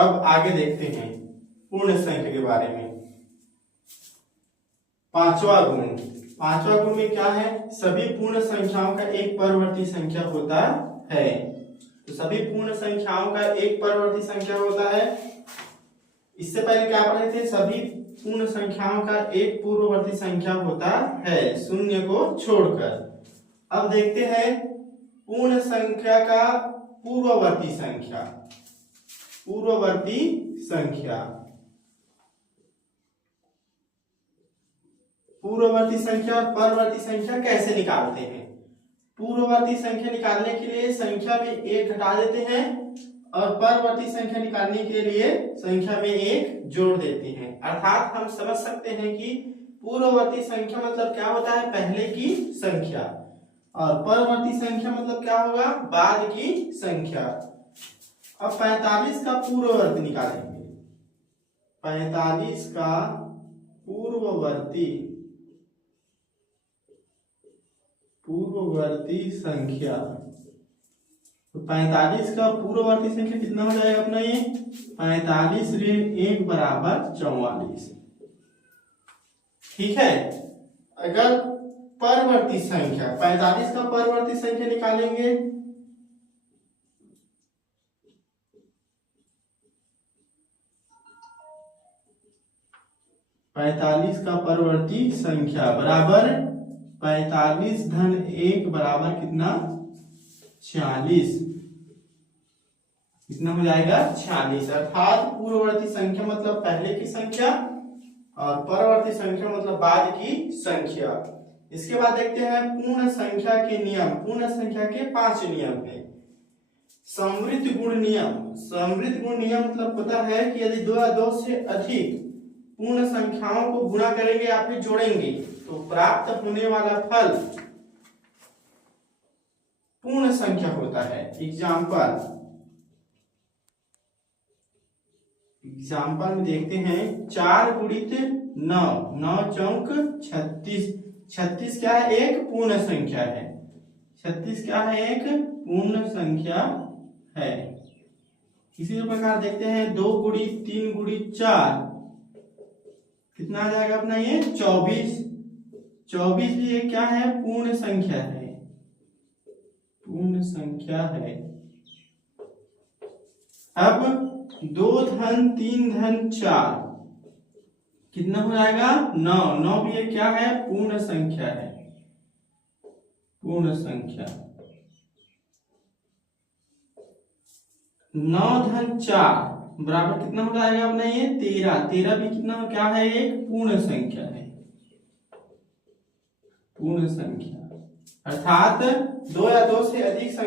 अब आगे देखते हैं पूर्ण संख्या के बारे में। पांचवा गुण में क्या है? सभी पूर्ण संख्याओं का एक परवर्ती संख्या होता है। तो सभी पूर्ण संख्याओं का एक परवर्ती संख्या होता है। इससे पहले क्या पढ़े थे? सभी पूर्ण संख्याओं का एक पूर्ववर्ती संख्या होता है, शून्य को छोड़कर। अब देखते हैं पूर्ण संख्या का पूर्ववर्ती संख्या। पूर्ववर्ती संख्या और परवर्ती संख्या कैसे निकालते हैं? पूर्ववर्ती संख्या निकालने के लिए संख्या में एक घटा देते हैं और परवर्ती संख्या निकालने के लिए संख्या में एक जोड़ देते हैं। अर्थात हम समझ सकते हैं कि पूर्ववर्ती संख्या मतलब क्या होता है? पहले की संख्या, और परवर्ती संख्या मतलब क्या होगा? बाद की संख्या। अब 45 का पूर्ववर्ती निकालेंगे। 45 का पूर्ववर्ती संख्या, तो 45 का पूर्ववर्ती संख्या कितना हो जाएगा अपना? ये 45 ऋण 1 बराबर 44। ठीक है। अगर परवर्ती संख्या 45 का परवर्ती संख्या निकालेंगे, पैतालीस का परवर्ती संख्या बराबर 45 धन 1 बराबर कितना? 46। कितना हो जाएगा? 46। अर्थात पूर्ववर्ती संख्या मतलब पहले की संख्या और परवर्ती संख्या मतलब बाद की संख्या। इसके बाद देखते हैं पूर्ण संख्या के नियम। पूर्ण संख्या के 5 नियम हैं। समृद्ध गुण नियम मतलब पता है कि यदि 2 या 2 से अधिक पूर्ण संख्याओं को गुणा करेंगे या फिर जोड़ेंगे तो प्राप्त होने वाला फल पूर्ण संख्या होता है। एग्जाम्पल में देखते हैं 4 गुणित 9, 9 चौक 36। 36 क्या है? एक पूर्ण संख्या है। 36 क्या है? एक पूर्ण संख्या है। इसी प्रकार देखते हैं 2 गुणित 3 गुणित 4, कितना आ जाएगा अपना? ये 24। 24 भी ये क्या है? पूर्ण संख्या है। पूर्ण संख्या है। अब 2 धन 3 धन 4 कितना हो जाएगा? 9। 9 भी ये क्या है? पूर्ण संख्या है। पूर्ण संख्या। 9 धन 4 बराबर कितना हो जाएगा अपना? ये 13। 13 भी कितना क्या है? एक पूर्ण संख्या है। पूर्ण संख्या अर्थात 2 या 2 से अधिक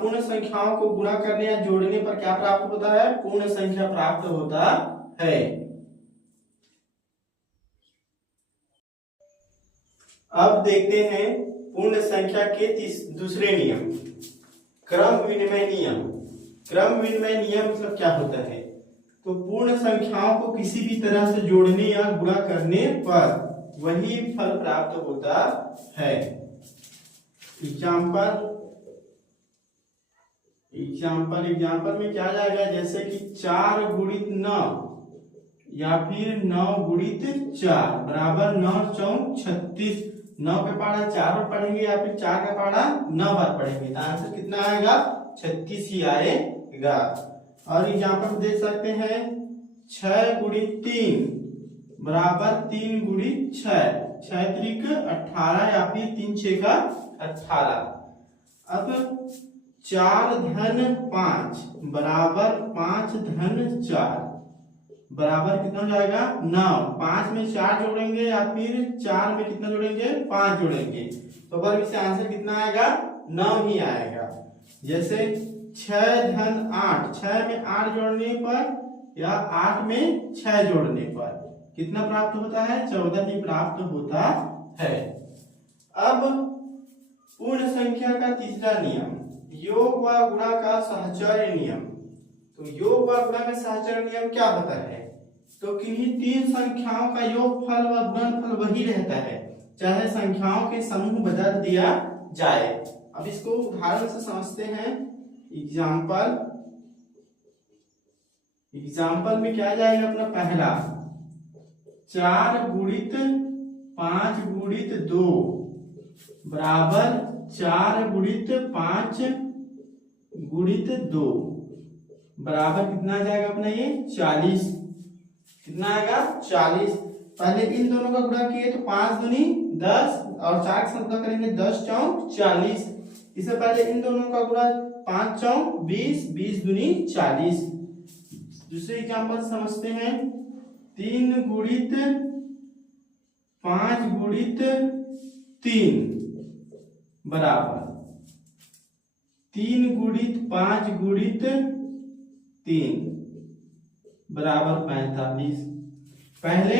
पूर्ण संख्याओं को गुणा करने या जोड़ने पर क्या प्राप्त होता है? पूर्ण संख्या प्राप्त होता है। अब देखते हैं पूर्ण संख्या के दूसरे नियम, क्रम विनिमय नियम। क्रम विनिमय नियम मतलब क्या होता है? तो पूर्ण संख्याओं को किसी भी तरह से जोड़ने या गुणा करने पर वही फल प्राप्त होता है। एग्जाम्पल में क्या जाएगा? जैसे कि 4 गुणित 9 या फिर 9 गुणित 4 बराबर 9 चौक 36। 9 का पहाड़ा 4 बार पढ़ेंगे या फिर 4 का पहाड़ा 9 बार पढ़ेंगे तो आंसर कितना आएगा? 36 ही आएगा। और एग्जाम्पल देख सकते हैं 6 गुणित 3 बराबर 3 गुणित 6, 6 त्रिक 18 या फिर 3 6 का 18। अब 4 धन 5 बराबर 5 धन 4 बराबर कितना हो जाएगा? 9। 5 में 4 जोड़ेंगे या फिर 4 में कितना जोड़ेंगे? 5 जोड़ेंगे तो पर इससे आंसर कितना आएगा? 9 ही आएगा। जैसे 6 धन 8, 6 में 8 जोड़ने पर या 8 में 6 जोड़ने पर कितना प्राप्त होता है? 14 ही प्राप्त होता है। अब पूर्ण संख्या का तीसरा नियम, योग व गुणा का सहचर्य नियम। तो योग व गुणा का सहचर्य नियम क्या होता है? तो किन्हीं 3 संख्याओं का योगफल व गुणनफल वही रहता है, चाहे संख्याओं के समूह बदल दिया जाए। अब इसको उदाहरण से समझते हैं। एग्जाम्पल एग्जाम्पल में क्या जाएगा अपना पहला, 4 गुणित 5 गुणित 2 बराबर 4 गुणित 5 गुणित 2 बराबर कितना आ जाएगा अपना ये 40। कितना आएगा 40। पहले इन दोनों का गुणा किए तो 5 दूनी 10 और 4 के साथ गुणा करेंगे 10 चौक 40। इससे पहले इन दोनों का गुणा 5 चौक 20, 20 दूनी 40। दूसरे एग्जाम्पल समझते हैं, 3 गुणित 5 गुणित 3 बराबर 3 गुणित 5 गुणित 3 बराबर 45। पहले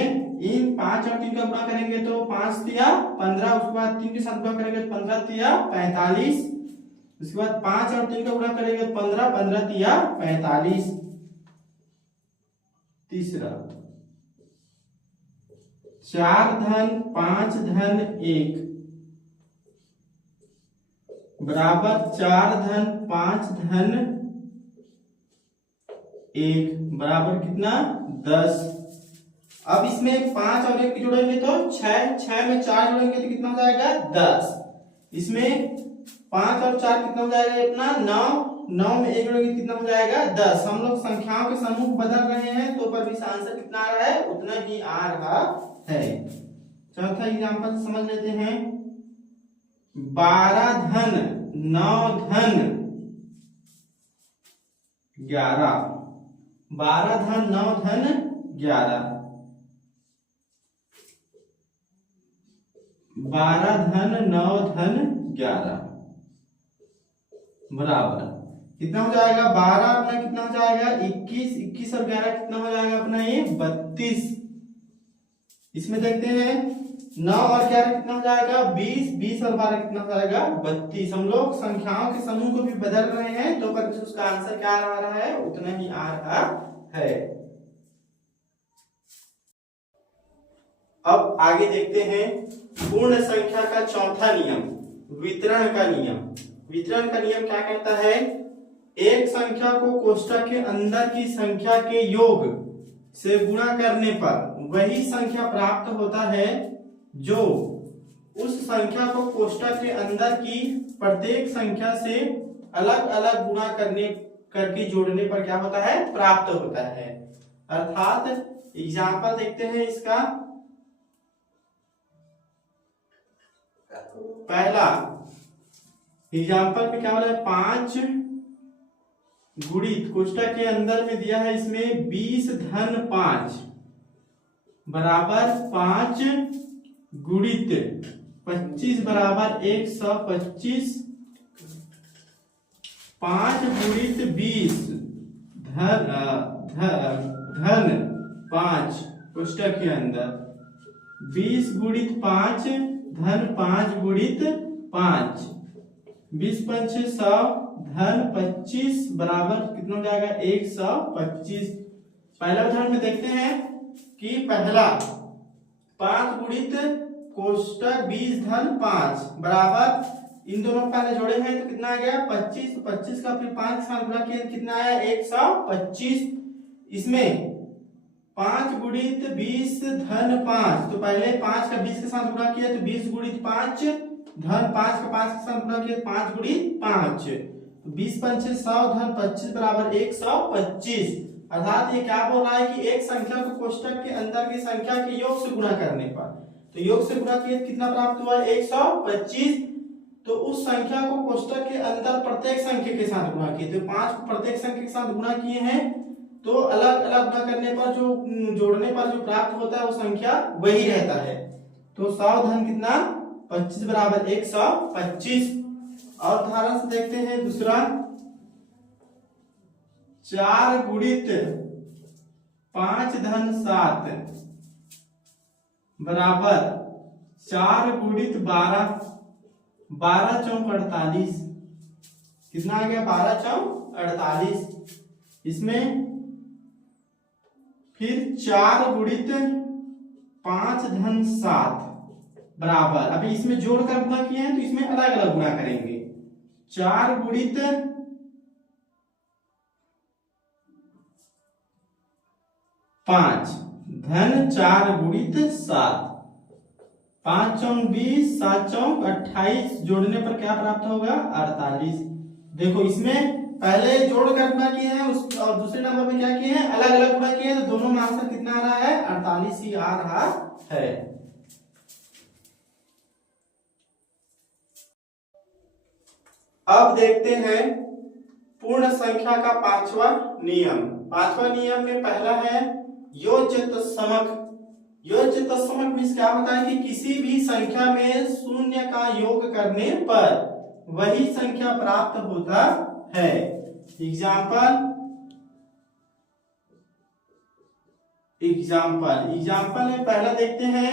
इन 5 और 3 का गुणा करेंगे तो 5 तिया 15, उसके बाद 3 के साथ गुणा करेंगे तो 15 तिया 45, उसके बाद 5 और 3 का गुणा करेंगे 15, 15 तिया 45। तीसरा, 4 धन 5 धन 1 बराबर 4 धन 5 धन 1 बराबर कितना 10। अब इसमें 5 और 1 जोड़ेंगे तो 6, 6 में 4 जोड़ेंगे तो कितना हो जाएगा 10। इसमें 5 और 4 कितना हो जाएगा अपना 9, 9 में 1 जोड़ेंगे कितना हो जाएगा 10। हम लोग संख्याओं के समूह बदल रहे हैं तो पर भी आंसर कितना आ रहा है उतना ही आ रहा है। चौथा एग्जांपल समझ लेते हैं, 12 धन 9 धन 11 12 धन 9 धन 11 12 धन 9 धन 11 बराबर कितना हो जाएगा 12 अपना कितना हो जाएगा 21, 21 और 11 कितना हो जाएगा अपना ये 32। इसमें देखते हैं 9 और 11 कितना हो जाएगा 20, 20 और 12 कितना हो जाएगा 32। हम लोग संख्याओं के समूह को भी बदल रहे हैं तो पर उसका आंसर क्या आ रहा है उतना ही आ रहा है। अब आगे देखते हैं पूर्ण संख्या का चौथा नियम, वितरण का नियम। वितरण का नियम क्या कहता है, एक संख्या को कोष्ठक के अंदर की संख्या के योग से गुणा करने पर वही संख्या प्राप्त होता है जो उस संख्या को कोष्ठक के अंदर की प्रत्येक संख्या से अलग अलग गुणा करके जोड़ने पर क्या होता है प्राप्त होता है। अर्थात एग्जाम्पल देखते हैं इसका, पहला एग्जाम्पल में क्या हो रहा है 5 गुणित कोष्ठक के अंदर में दिया है इसमें 20 धन 5 बराबर 5 गुणित 25 बराबर 125, 5 गुणित 20 धन 5 कोष्ठक के अंदर 20 गुणित 5 धन 5 गुणित 5, 20 पंच 100 धन 25 बराबर कितना हो जाएगा 125। पहला उदाहरण में देखते हैं कि पहला 5 गुणित कोष्ठक 20 धन 5 बराबर इन दोनों पहले जोड़े हैं तो कितना आ गया 25, 25 का फिर 5 के साथ गुणा किया कितना आया 125। इसमें 5 गुणित 20 धन 5 तो पहले 5 का 20 के साथ गुणा किया तो 20 गुणित 5 धन 5 का 5 के साथ गुणा किया 5 गुणित 5, 20 पंच 100 धन 25 बराबर 125। अर्थात ये क्या बोल रहा है कि एक संख्या को कोष्ठक के अंदर की संख्या के योग से गुणा करने पर, तो योग से गुणा किया कितना प्राप्त हुआ 125। तो उस संख्या को कोष्ठक के अंदर प्रत्येक संख्या के साथ गुणा किए, तो 5 को प्रत्येक संख्या के साथ गुणा किए हैं तो अलग अलग गुणा करने पर जो जोड़ने पर जो प्राप्त होता है वो संख्या वही रहता है। तो 100 धन कितना 25 बराबर 125। और उदाहरण से देखते हैं दूसरा, 4 गुणित 5 धन 7 बराबर 4 गुणित 12, 12 चौक 48 कितना आ गया 12 चौक 48। इसमें फिर 4 गुणित 5 धन 7 बराबर, अभी इसमें जोड़कर गुणा किए हैं तो इसमें अलग अलग गुणा करेंगे। 4 गुणित 5 धन 4 गुणित 7, 5 चौक 20, 7 चौक 28, जोड़ने पर क्या प्राप्त होगा 48। देखो इसमें पहले जोड़ कर गुणा किए हैं और दूसरे नंबर में क्या किए हैं अलग अलग गुणा किए हैं, तो दोनों में आंसर कितना आ रहा है 48 ही आ रहा है। अब देखते हैं पूर्ण संख्या का पांचवा नियम। पांचवा नियम में पहला है योज्य तत्समक। योज्य तत्समक मीन्स क्या होता है कि किसी भी संख्या में शून्य का योग करने पर वही संख्या प्राप्त होता है। एग्जाम्पल में पहला देखते हैं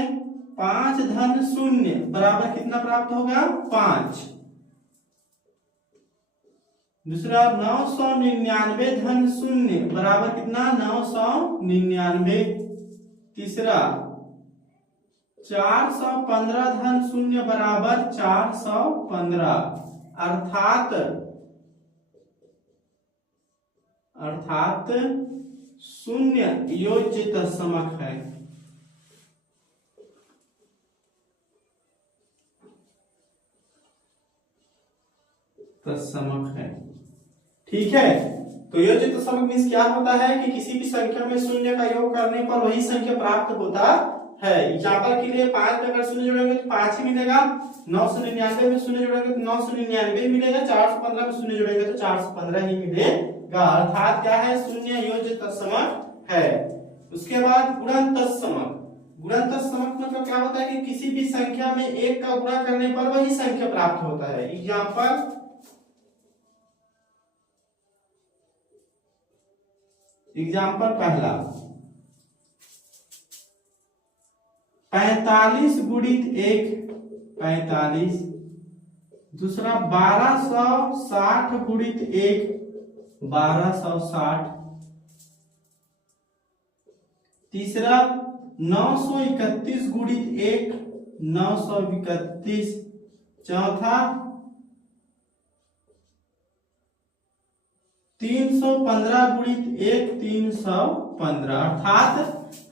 5 धन 0 बराबर कितना प्राप्त होगा 5। दूसरा 999 धन 0 बराबर कितना 999। तीसरा 415 धन 0 बराबर 415, अर्थात शून्य योज्य तत्समक है। ठीक है, तो योज्य तत्समक मीन्स क्या होता है कि किसी भी संख्या में शून्य का योग करने पर वही संख्या प्राप्त होता है। एग्जाम्पल के लिए 5 में अगर शून्य जोड़ेंगे तो 5 ही मिलेगा, 999 में शून्य जोड़ेंगे तो 999 मिलेगा, 415 में शून्य जोड़ेंगे तो 415 ही मिलेगा, अर्थात क्या है शून्य योज्य तत्समक है। उसके बाद गुणन तत्समक। गुणन तत्समक मतलब क्या होता है कि किसी भी संख्या में एक का गुणा करने पर वही संख्या प्राप्त होता है। एग्जाम्पल पहला 45 गुणित 1 45। दूसरा 1260 गुणित 1 1260। तीसरा 931 गुणित 1 931। चौथा 315 गुणित 1 315। अर्थात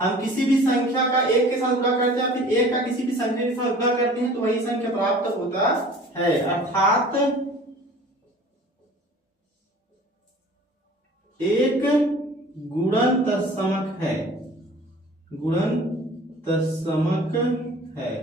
हम किसी भी संख्या का एक के साथ गुणा करते हैं फिर एक का किसी भी संख्या के साथ गुणा करते हैं तो वही संख्या प्राप्त होता है, अर्थात एक गुणन तत्समक है। गुणन तत्समक है।